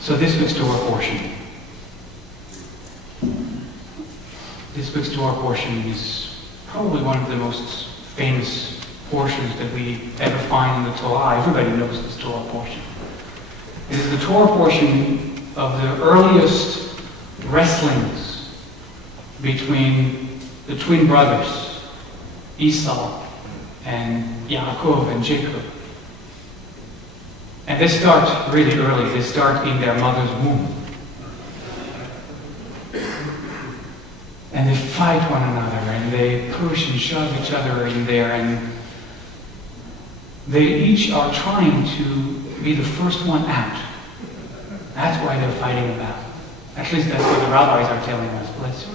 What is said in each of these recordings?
So this week's Torah portion. This week's Torah portion is probably one of the most famous portions that we ever find in the Torah. Everybody knows this Torah portion. It is the Torah portion of the earliest wrestlings between the twin brothers, Esau and Yaakov and Jacob. And they start really early. They start in their mother's womb. And they fight one another, and they push and shove each other in there, and they each are trying to be the first one out. That's why they're fighting about. At least that's what the rabbis are telling us. Bless you.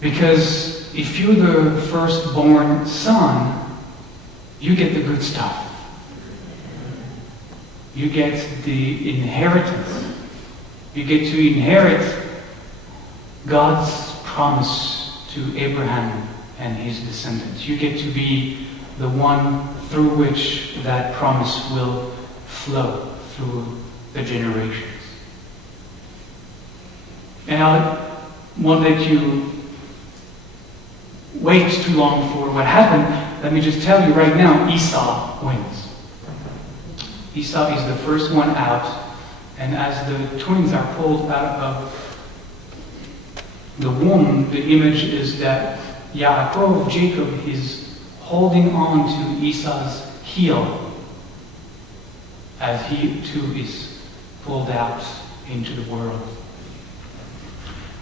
Because if you're the firstborn son, you get the good stuff. You get the inheritance. You get to inherit God's promise to Abraham and his descendants. You get to be the one through which that promise will flow through the generations. And I won't let you wait too long for what happened. Let me just tell you right now, Esau wins. Esau is the first one out. And as the twins are pulled out of the womb, the image is that Yaakov, Jacob, is holding on to Esau's heel as he too is pulled out into the world.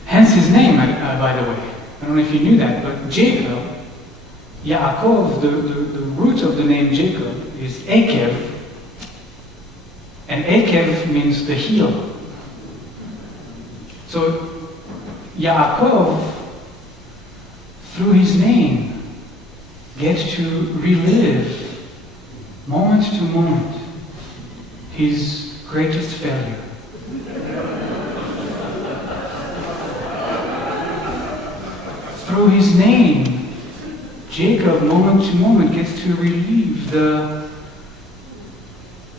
Hence his name, by the way. I don't know if you knew that, but Jacob, Yaakov, the root of the name Jacob is Akev. And Akev means the heel. So Yaakov, through his name, gets to relive, moment to moment, his greatest failure. Through his name, Jacob, moment to moment, gets to relive the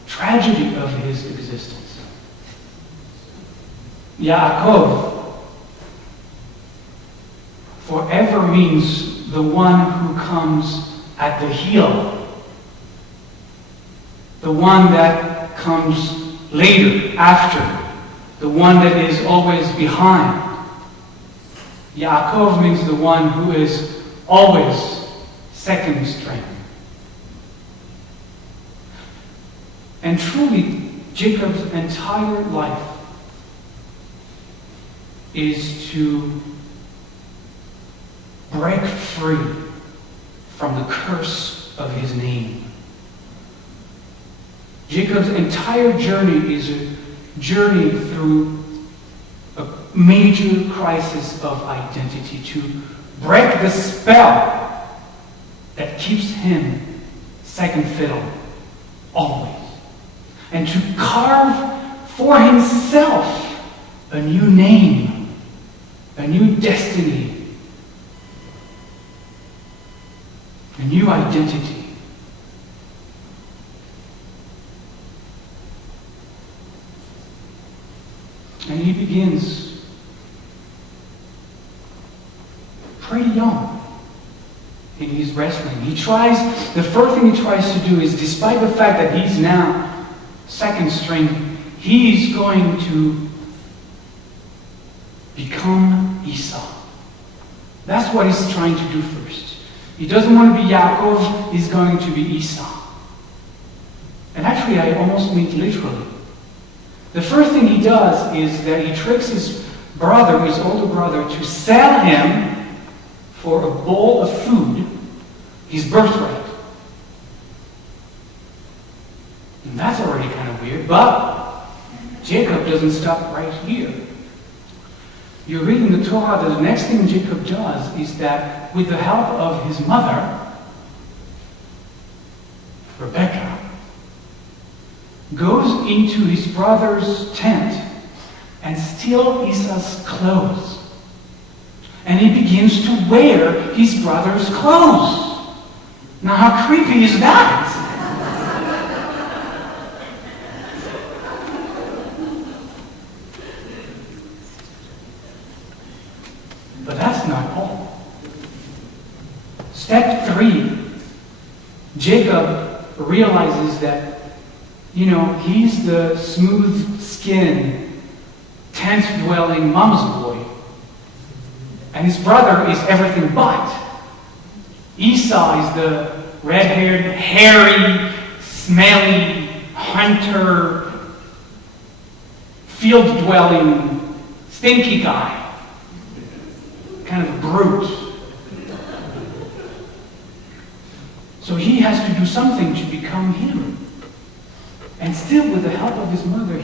tragedy of his existence. Yaakov forever means the one who comes at the heel, the one that comes later, after, the one that is always behind. Yaakov means the one who is always second string. And truly, Jacob's entire life is to break free from the curse of his name. Jacob's entire journey is a journey through a major crisis of identity, to break the spell that keeps him second fiddle always. And to carve for himself a new name, a new destiny, a new identity. And he begins pretty young in his wrestling. The first thing he tries to do is, despite the fact that he's now second string, he's going to become Esau. That's what he's trying to do first. He doesn't want to be Yaakov, he's going to be Esau. And actually, I almost mean literally. The first thing he does is that he tricks his brother, his older brother, to sell him for a bowl of food, his birthright. And that's already kind of weird, but Jacob doesn't stop right here. You read in the Torah that the next thing Jacob does is that with the help of his mother, Rebekah, goes into his brother's tent and steals Esau's clothes. And he begins to wear his brother's clothes. Now how creepy is that? Step 3, Jacob realizes that, he's the smooth-skinned, tent-dwelling mama's boy. And his brother is everything but. Esau is the red-haired, hairy, smelly, hunter, field-dwelling, stinky guy. Kind of a brute. So he has to do something to become him. And still, with the help of his mother,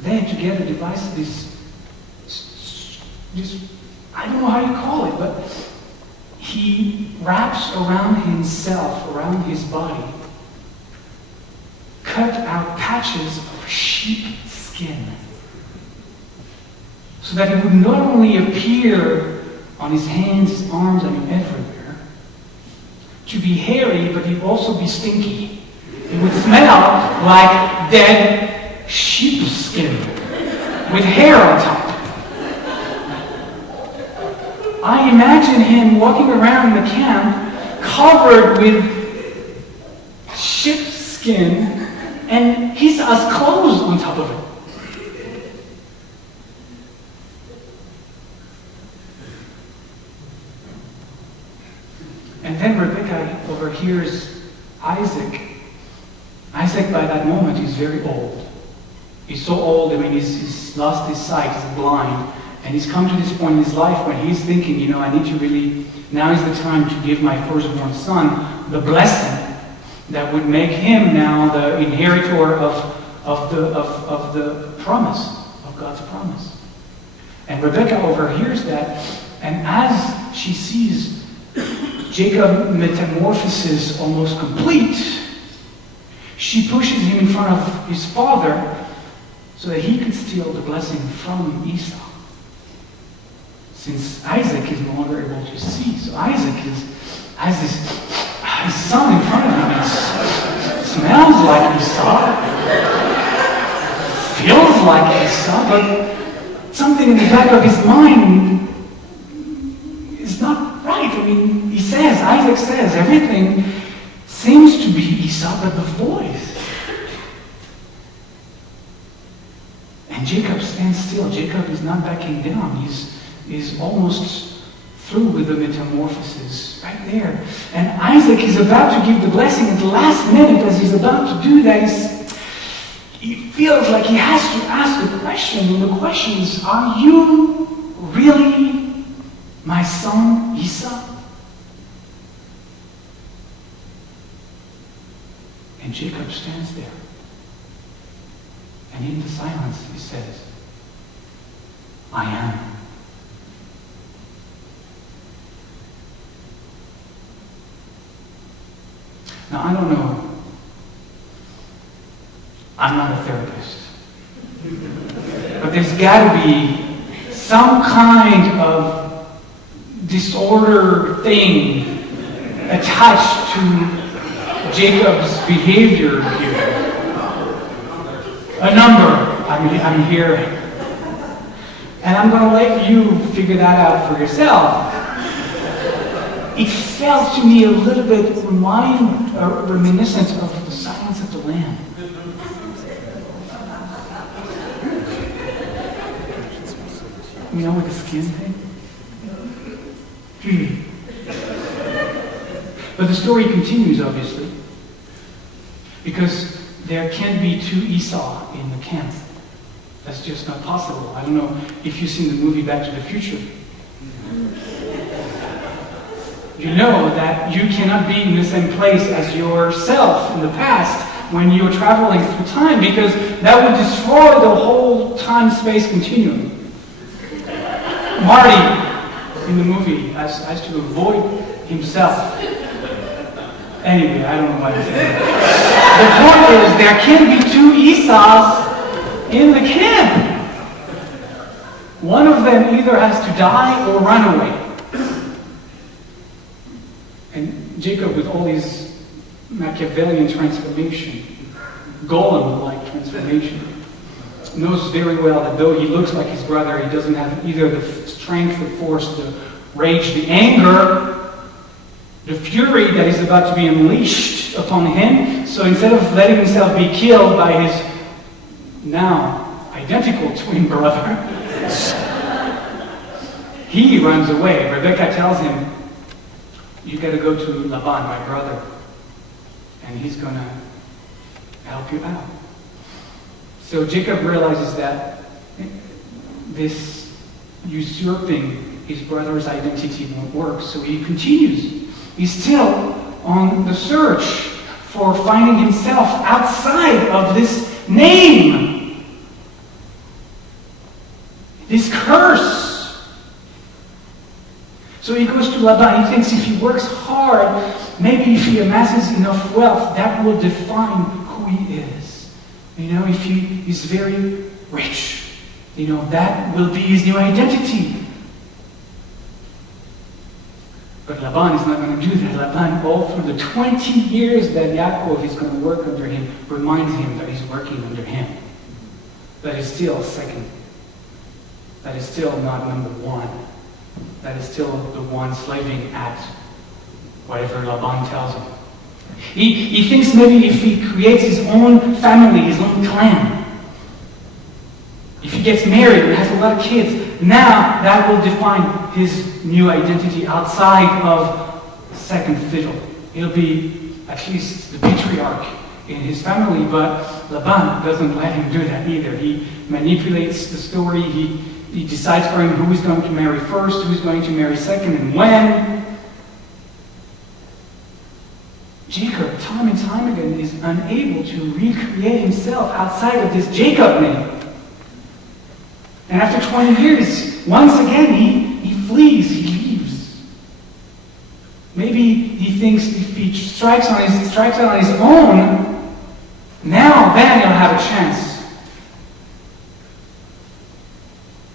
they together devise this, I don't know how you call it, but he wraps around himself, around his body, cut out patches of sheep skin, so that it would not only appear on his hands, his arms, and everywhere, to be hairy, but he'd also be stinky. It would smell like dead sheepskin with hair on top. I imagine him walking around the camp covered with sheepskin and his clothes on top of it. And then Rebekah overhears Isaac. Isaac, by that moment, is very old. He's so old, he's lost his sight, he's blind. And he's come to this point in his life when he's thinking, I need to really, now is the time to give my firstborn son the blessing that would make him now the inheritor of the promise, of God's promise. And Rebekah overhears that, and as she sees Jacob's metamorphosis almost complete, she pushes him in front of his father so that he could steal the blessing from Esau. Since Isaac is no longer able to see. So Isaac has his son in front of him. It smells like Esau. Feels like Esau, but something in the back of his mind is not right. Isaac says, everything seems to be Esau, but the voice. And Jacob stands still. Jacob is not backing down. He's almost through with the metamorphosis right there. And Isaac is about to give the blessing at the last minute. As he's about to do that, he feels like he has to ask the question. And the question is, are you really my son Esau? And Jacob stands there. And in the silence he says, I am. Now, I don't know. I'm not a therapist. But there's got to be some kind of disorder thing attached to Jacob's behavior here. A number. I'm here. And I'm going to let you figure that out for yourself. It felt to me a little bit reminiscent of the Silence of the Lamb. With the skin thing? But the story continues, obviously. Because there can't be two Esau in the camp. That's just not possible. I don't know if you've seen the movie Back to the Future. You know that you cannot be in the same place as yourself in the past when you're traveling through time, because that would destroy the whole time-space continuum. Marty, in the movie, has to avoid himself. Anyway, I don't know why I'm saying that. The point is, there can't be two Esau's in the camp. One of them either has to die or run away. And Jacob, with all his Machiavellian transformation, Golem-like transformation, knows very well that though he looks like his brother, he doesn't have either the strength, the force, the rage, the anger, the fury that is about to be unleashed upon him. So instead of letting himself be killed by his now identical twin brother, he runs away. Rebecca tells him, you got to go to Laban, my brother, and he's going to help you out. So Jacob realizes that this usurping his brother's identity won't work, so he continues. He's still on the search for finding himself outside of this name, this curse. So he goes to Laban. He thinks if he works hard, maybe if he amasses enough wealth, that will define who he is. If he is very rich, that will be his new identity. But Laban is not going to do that. Laban, all through the 20 years that Yaakov is going to work under him, reminds him that he's working under him. That is still second. That is still not number one. That is still the one slaving at whatever Laban tells him. He thinks maybe if he creates his own family, his own clan, if he gets married and has a lot of kids, now that will define his new identity outside of second fiddle. He'll be at least the patriarch in his family, but Laban doesn't let him do that either. He manipulates the story. He decides for him who he's going to marry first, who's going to marry second, and when. Jacob, time and time again, is unable to recreate himself outside of this Jacob name. And after 20 years, once again, he flees, he leaves. Maybe he thinks if he strikes on his own, now then he'll have a chance.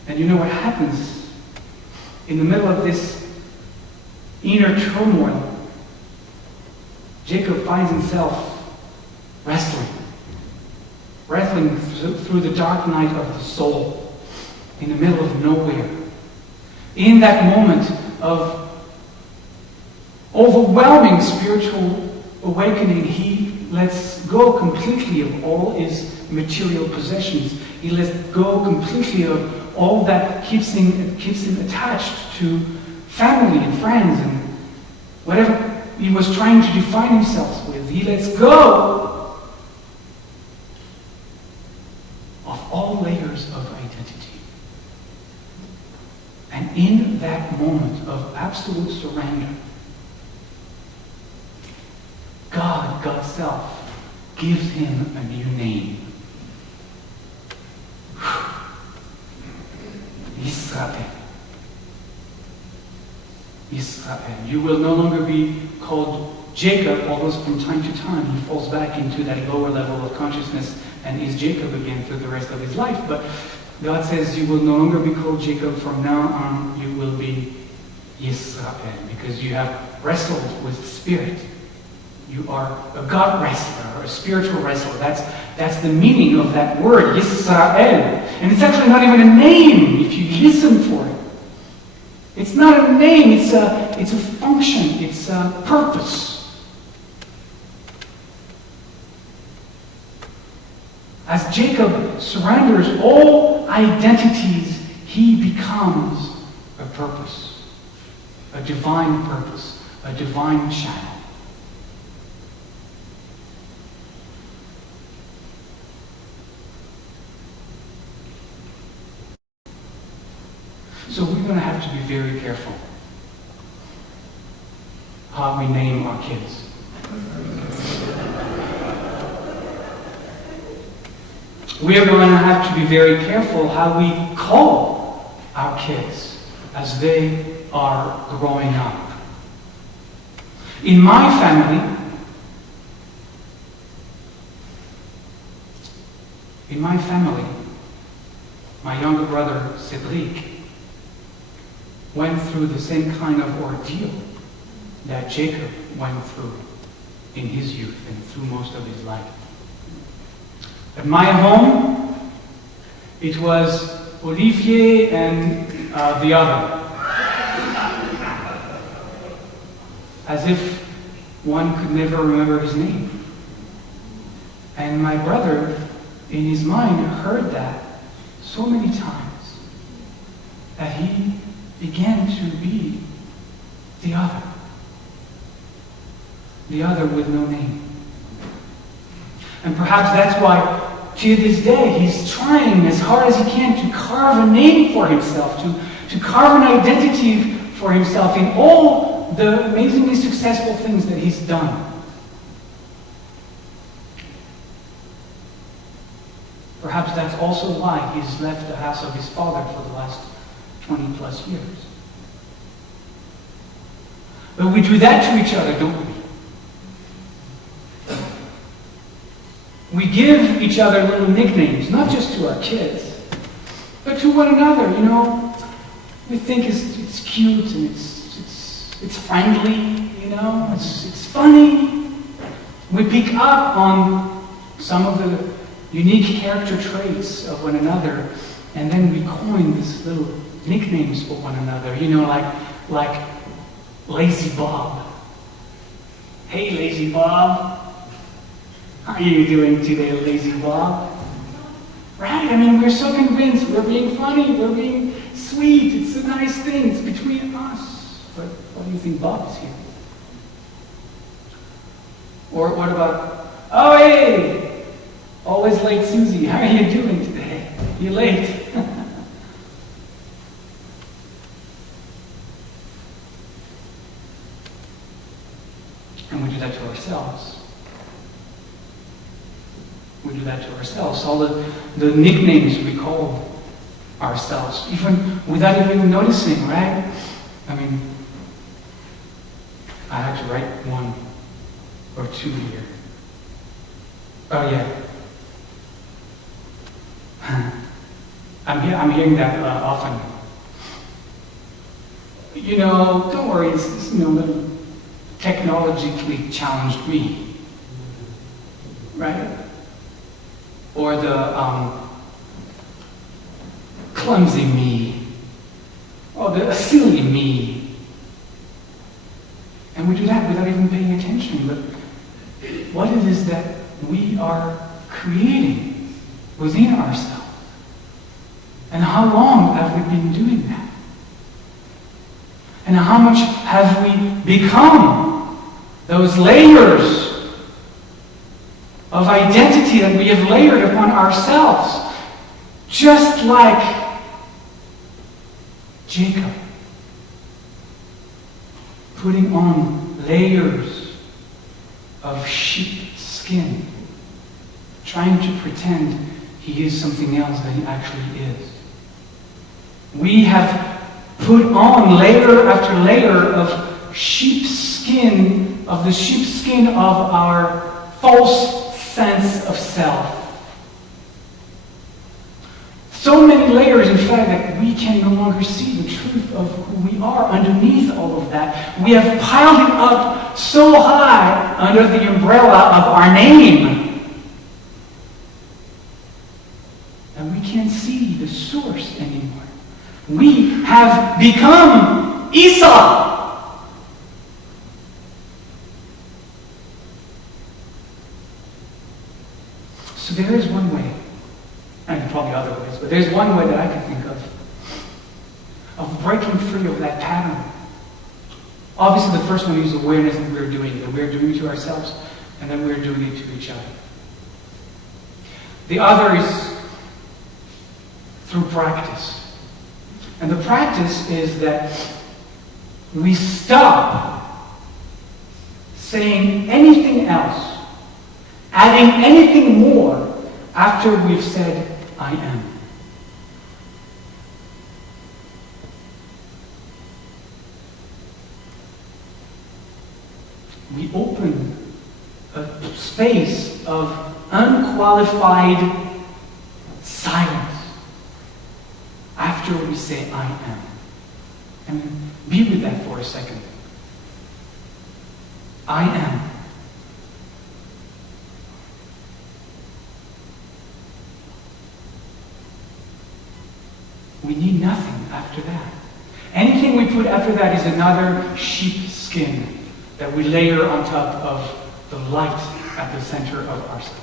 And you know what happens? In the middle of this inner turmoil, Jacob finds himself wrestling through the dark night of the soul, in the middle of nowhere. In that moment of overwhelming spiritual awakening, he lets go completely of all his material possessions. He lets go completely of all that keeps him attached to family and friends and whatever he was trying to define himself with. He lets go of all layers of identity. And in that moment of absolute surrender, God's self, gives him a new name. Israel. You will no longer be called Jacob, although from time to time he falls back into that lower level of consciousness and is Jacob again through the rest of his life. But God says you will no longer be called Jacob. From now on you will be Israel, because you have wrestled with the Spirit. You are a God wrestler, or a spiritual wrestler. That's the meaning of that word, Yisrael. And it's actually not even a name if you listen for it. It's not a name, it's a function, it's a purpose. As Jacob surrenders all identities, he becomes a purpose, a divine channel. So we're going to have to be very careful how we name our kids. We are going to have to be very careful how we call our kids as they are growing up. In my family, my younger brother, Cedric, went through the same kind of ordeal that Jacob went through in his youth and through most of his life. At my home, it was Olivier and the other. as if one could never remember his name. And my brother, in his mind, heard that so many times that he began to be the other with no name. And perhaps that's why, to this day, he's trying as hard as he can to carve a name for himself, to carve an identity for himself in all the amazingly successful things that he's done. Perhaps that's also why he's left the house of his father for the last 20 plus years. But we do that to each other, don't we? We give each other little nicknames, not just to our kids, but to one another, you know. We think it's cute and it's friendly, you know, it's funny. We pick up on some of the unique character traits of one another, and then we coin these little nicknames for one another, you know, like Lazy Bob. Hey, Lazy Bob. How are you doing today, Lazy Bob? Right? I mean, we're so convinced we're being funny, we're being sweet, it's a nice thing, it's between us. But what do you think Bob is here? Or what about, oh hey, always late Susie, how are you doing today? You late? And we do that to ourselves. We do that to ourselves. All the nicknames we call ourselves, even without even noticing, right? I mean, I had to write one or two here. Oh yeah. I'm hearing that often. You know, don't worry, it's technologically challenged me. Right? Or the clumsy me, or the silly me. And we do that without even paying attention. But what it is that we are creating within ourselves. And how long have we been doing that? And how much have we become those layers of identity that we have layered upon ourselves, just like Jacob, putting on layers of sheep skin, trying to pretend he is something else than he actually is. We have put on layer after layer of sheepskin, of the sheepskin of our false sense of self. So many layers, in fact, that we can no longer see the truth of who we are underneath all of that. We have piled it up so high under the umbrella of our name that we can't see the source anymore. We have become Esau. So there is one way, and probably other ways, but there's one way that I can think of breaking free of that pattern. Obviously, the first one is awareness that we're doing it, that we're doing it to ourselves, and then we're doing it to each other. The other is through practice. And the practice is that we stop saying anything else, adding anything more after we've said, I am. We open a space of unqualified silence after we say, I am. And be with that for a second. I am. We need nothing after that. Anything we put after that is another sheep skin that we layer on top of the light at the center of ourselves.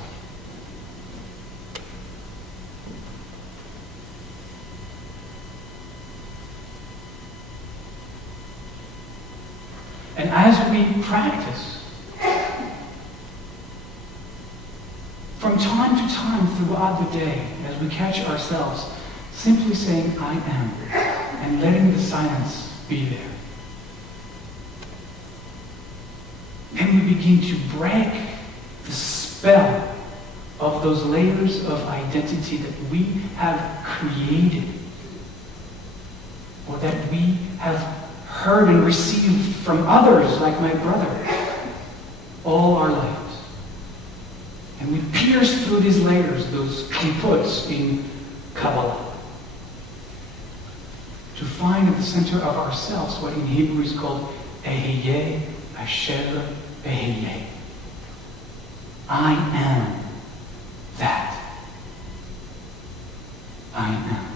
And as we practice, from time to time throughout the day, as we catch ourselves, simply saying, I am, and letting the silence be there. And we begin to break the spell of those layers of identity that we have created, or that we have heard and received from others, like my brother, all our lives. And we pierce through these layers, those klipots in Kabbalah, to find at the center of ourselves what in Hebrew is called Ehyeh Asher Ehyeh. I am that. I am.